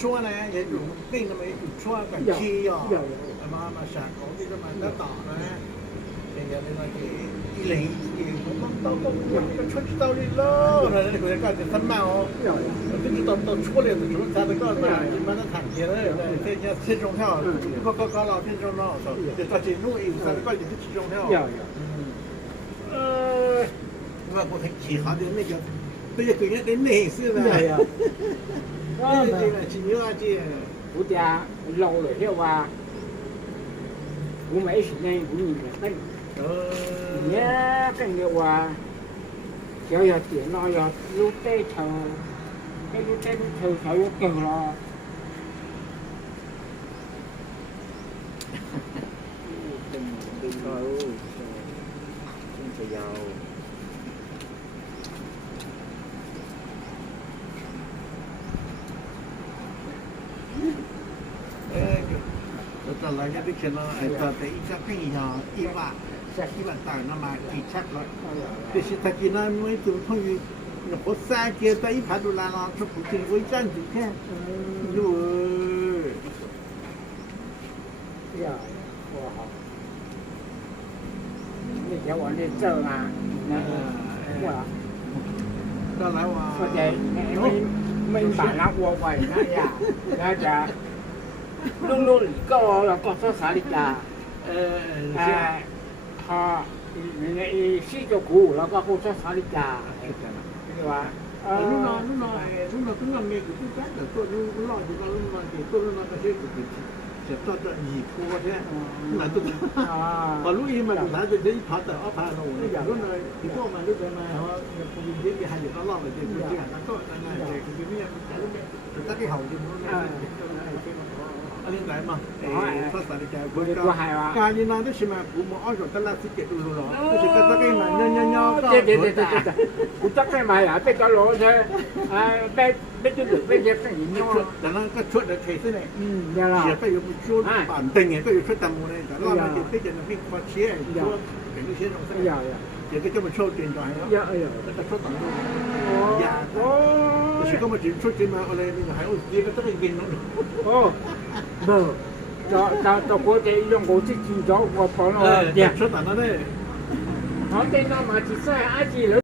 车呢，也有跟那么有车管车哟，嘛上港啲咁嘛得打呢，现在你话一零我们到出去到你咯，那你佢家就分慢哦，跟住到出嚟就做啥子干嘛？你妈的谈钱了，再加车中票，搞老车中票，就到这路有啥子干就车中票。ว่ากูขี่ขาเดินไม่เยอะตัวจะกินได้ไม่ซื้อเลยนี่จริงๆจริงว่าจริง我家老了些话，我没时间给你们等。你跟的话，要电脑要有带头，有带头才有够了。ดึงเขาซึ่งจะยาว เราจะอะไรกันที่เขียนเราไอ้ตอนแต่อีกสักปีเนาะอีว่าอีว่าต่างน้ำมากี่ชักแล้วแต่สิตะกี้นั้นไม่ถึงเท่าอยู่หัวซาเกียร์แต่อีพัดดูแลเราทุกคนถึงไว้จ้างจุดแค่ดู 呀，我好。你叫我的走啊，那我。ก็แล้วว่า เข้าใจไม่บาลักวัวไว้นะอย่าแล้วจะรุ่นก็เราก็สสาริกาพอในซีโจกูแล้วก็กูสสาริกาคือว่ารุ่นน้องก็ยังมีอยู่ที่แค่แต่ตัวรุ่นน้องที่ก็รุ่นน้องที่ตัวรุ่นน้องก็เชื่อถือจะต้องจะหยิบพัวแท้หลังตัวพอรู้อีมันหลังจะได้พัดแต่เอาพาลงอย่างรุ่นเลยที่พวกมันรู้ได้ไหมว่าคนยิงที่ให้อยู่ก็รอดเลยจริงจริงแล้วก็นั่นแหละคือที่นี่แต่ถ้าที่เห่าจริงมันอันนี้ไหนมาภาษาในใจการยินนานได้ใช่ไหมกูมองอ้อยกับตลาดที่เก็บดูหรอไม่ใช่ก็ตะกี้มันเนาะเด็ดกูจักแค่มาอ่ะเป็นกะโหลใช่เป็นจุดเป็นเย็บเป็นหินเนาะแต่นั้นก็ช่วยได้เคสเนี่ยเสียไปอยู่ช่วยป่านตึงเนี่ยก็อยู่ช่วยตามมูเลยแต่เราไม่ติดที่จะนั่งพิกพอเชี่ยช่วยเห็นที่เชี่ยตรงนั้นเดี๋ยวก็จะมาช่วยกินก่อนแล้วแล้วก็ช่วยต่างยาแต่ฉันก็มาช่วยกินมาอะไรนี่หายอุ้ยดีก็ต้องกินเนาะโอ้เบอร์จะกูจะ用我自己找我朋友เดี๋ยวช่วยต่างนั่นเลย好，等到嘛，就是阿姐了。